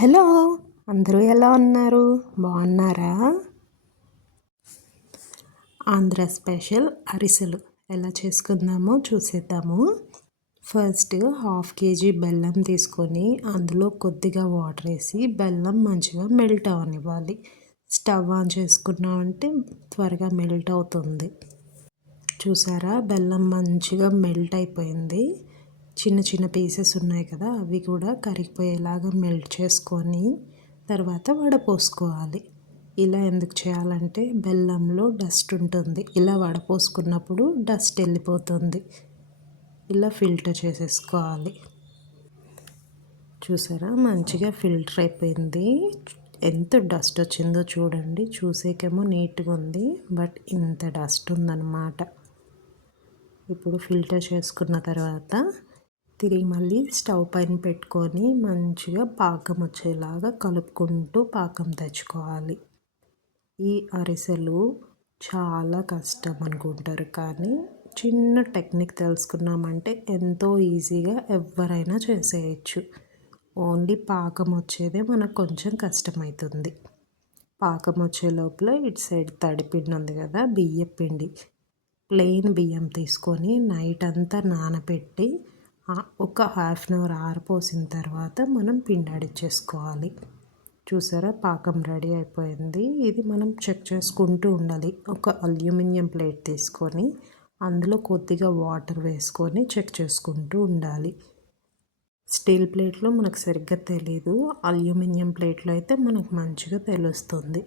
Hello, అందరూ ఎలా ఉన్నారు? బాగున్నారా? ఆంధ్ర స్పెషల్ అరిసెలు ఎలా చేసుకుందామో చూసేద్దాము. ఫస్ట్ 1/2 కేజీ బెల్లం తీసుకొని అందులో కొద్దిగా వాటర్ వేసి బెల్లం మంచిగా మెల్ట్ అవనివ్వాలి. స్టవ్ ఆన్ చేసుకున్నామంటే త్వరగా మెల్ట్ అవుతుంది. చూసారా, బెల్లం మంచిగా మెల్ట్ అయిపోయింది. చిన్న చిన్న పీసెస్ ఉన్నాయి కదా, అవి కూడా కరిగిపోయేలాగా మెల్ట్ చేసుకొని తర్వాత వడపోసుకోవాలి. ఇలా ఎందుకు చేయాలంటే బెల్లంలో డస్ట్ ఉంటుంది. ఇలా వడపోసుకున్నప్పుడు డస్ట్ వెళ్ళిపోతుంది. ఇలా ఫిల్టర్ చేసేసుకోవాలి. చూసారా, మంచిగా ఫిల్టర్ అయిపోయింది. ఎంత డస్ట్ వచ్చిందో చూడండి. చూసేకేమో నీట్గా ఉంది, బట్ ఇంత డస్ట్ ఉందన్నమాట. ఇప్పుడు ఫిల్టర్ చేసుకున్న తర్వాత తిరిగి మళ్ళీ స్టవ్ పైన పెట్టుకొని మంచిగా పాకం వచ్చేలాగా కలుపుకుంటూ పాకం తెచ్చుకోవాలి. ఈ అరిసెలు చాలా కష్టం అనుకుంటారు, కానీ చిన్న టెక్నిక్ తెలుసుకున్నామంటే ఎంతో ఈజీగా ఎవరైనా చేసేయచ్చు. ఓన్లీ పాకం వచ్చేదే మనకు కొంచెం కష్టమవుతుంది. పాకం వచ్చే లోపల ఇటు సైడ్ తడిపిండి ఉంది కదా, బియ్యం పిండి, ప్లెయిన్ బియ్యం తీసుకొని నైట్ అంతా నానబెట్టి ఒక 1/2 అవర్ ఆరిపోసిన తర్వాత మనం పిండి ఆడిచ్చేసుకోవాలి. చూసారా, పాకం రెడీ అయిపోయింది. ఇది మనం చెక్ చేసుకుంటూ ఉండాలి. ఒక అల్యూమినియం ప్లేట్ తీసుకొని అందులో కొద్దిగా వాటర్ వేసుకొని చెక్ చేసుకుంటూ ఉండాలి. స్టీల్ ప్లేట్లో మనకు సరిగ్గా తెలీదు, అల్యూమినియం ప్లేట్లో అయితే మనకు మంచిగా తెలుస్తుంది.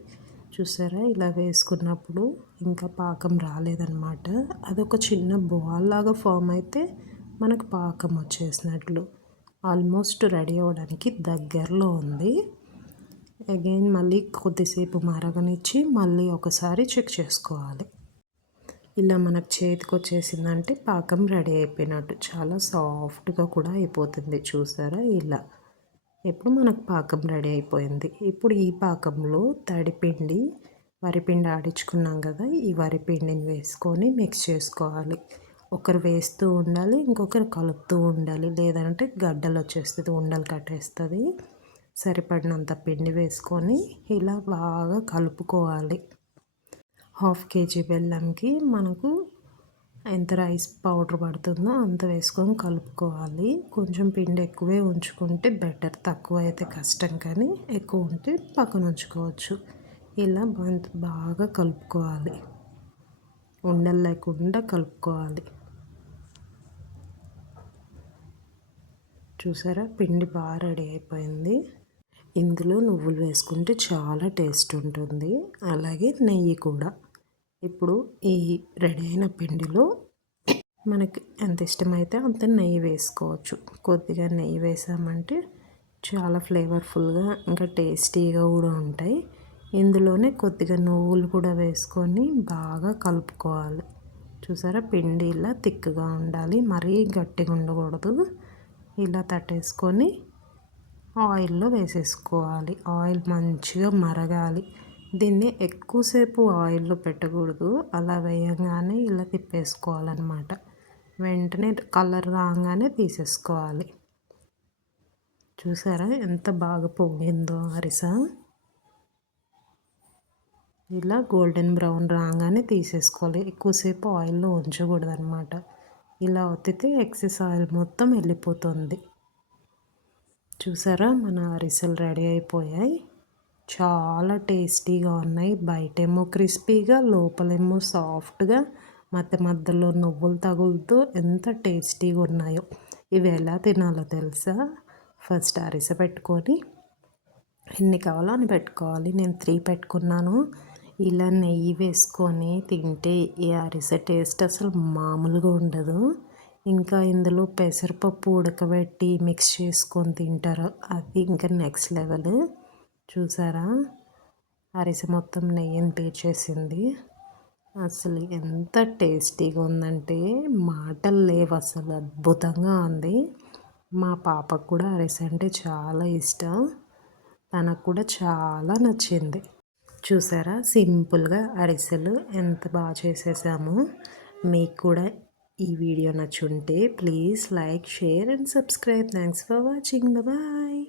చూసారా, ఇలా వేసుకున్నప్పుడు ఇంకా పాకం రాలేదన్నమాట. అదొక చిన్న బాల్ లాగా ఫామ్ అయితే మనకు పాకం వచ్చేసినట్లు. ఆల్మోస్ట్ రెడీ అవ్వడానికి దగ్గరలో ఉంది. అగైన్ మళ్ళీ కొద్దిసేపు మరగనిచ్చి మళ్ళీ ఒకసారి చెక్ చేసుకోవాలి. ఇలా మనకు చేతికి వచ్చేసిందంటే పాకం రెడీ అయిపోయినట్టు. చాలా సాఫ్ట్గా కూడా అయిపోతుంది. చూసారా, ఇలా ఇప్పుడు మనకు పాకం రెడీ అయిపోయింది. ఇప్పుడు ఈ పాకంలో తడిపిండి, వరిపిండి ఆడించుకున్నాం కదా, ఈ వరిపిండిని వేసుకొని మిక్స్ చేసుకోవాలి. ఒకరు వేస్తూ ఉండాలి, ఇంకొకరు కలుపుతూ ఉండాలి, లేదంటే గడ్డలు వచ్చేస్తుంది, ఉండలు కట్టేస్తుంది. సరిపడినంత పిండి వేసుకొని ఇలా బాగా కలుపుకోవాలి. 1/2 కేజీ బెల్లంకి మనకు ఎంత రైస్ పౌడర్ పడుతుందో అంత వేసుకొని కలుపుకోవాలి. కొంచెం పిండి ఎక్కువే ఉంచుకుంటే బెటర్, తక్కువ అయితే కష్టం, కానీ ఎక్కువ ఉంటే పక్కన ఉంచుకోవచ్చు. ఇలా బాగా కలుపుకోవాలి, ఉండలు లేకుండా కలుపుకోవాలి. చూసారా, పిండి బాగా రెడీ అయిపోయింది. ఇందులో నువ్వులు వేసుకుంటే చాలా టేస్ట్ ఉంటుంది, అలాగే నెయ్యి కూడా. ఇప్పుడు ఈ రెడీ అయిన పిండిలో మనకి ఎంత ఇష్టమైతే అంత నెయ్యి వేసుకోవచ్చు. కొద్దిగా నెయ్యి వేసామంటే చాలా ఫ్లేవర్ఫుల్గా ఇంకా టేస్టీగా కూడా ఉంటాయి. ఇందులోనే కొద్దిగా నువ్వులు కూడా వేసుకొని బాగా కలుపుకోవాలి. చూసారా, పిండి ఇలా తిక్కుగా ఉండాలి, మరీ గట్టిగా ఉండకూడదు. ఇలా తట్టేసుకొని ఆయిల్లో వేసేసుకోవాలి. ఆయిల్ మంచిగా మరగాలి. దీన్ని ఎక్కువసేపు ఆయిల్లో పెట్టకూడదు. అలా వేయగానే ఇలా తిప్పేసుకోవాలన్నమాట. వెంటనే కలర్ రాగానే తీసేసుకోవాలి. చూసారా, ఎంత బాగా పొంగిందో అరిస. ఇలా గోల్డెన్ బ్రౌన్ రాగానే తీసేసుకోవాలి. ఎక్కువసేపు ఆయిల్లో ఉంచకూడదు అనమాట. ఇలా ఒత్తితే ఎక్సెస్ ఆయిల్ మొత్తం వెళ్ళిపోతుంది. చూసారా, మన అరిసెలు రెడీ అయిపోయాయి. చాలా టేస్టీగా ఉన్నాయి. బయటేమో క్రిస్పీగా, లోపలేమో సాఫ్ట్గా, మధ్యలో నువ్వులు తగులుతూ ఎంత టేస్టీగా ఉన్నాయో. ఇవి ఎలా తినాలో తెలుసా? ఫస్ట్ అరిసె పెట్టుకొని ఎన్ని కావాలో అని పెట్టుకోవాలి. నేను 3 పెట్టుకున్నాను. ఇలా నెయ్యి వేసుకొని తింటే ఈ అరిసె టేస్ట్ అసలు మామూలుగా ఉండదు. ఇంకా ఇందులో పెసరపప్పు ఉడకబెట్టి మిక్స్ చేసుకొని తింటారు, అది ఇంకా నెక్స్ట్ లెవెల్. చూసారా, అరిసె మొత్తం నెయ్యిని పీల్చేసింది. అసలు ఎంత టేస్టీగా ఉందంటే మాటలు లేవు, అసలు అద్భుతంగా ఉంది. మా పాపకు కూడా అరిసె అంటే చాలా ఇష్టం, తనకు కూడా చాలా నచ్చింది. చూసారా, సింపుల్గా అరిసెలు ఎంత బాగా చేసేసాము. మీకు కూడా ఈ వీడియో నచ్చుంటే please like, share and subscribe. Thanks for watching. Bye.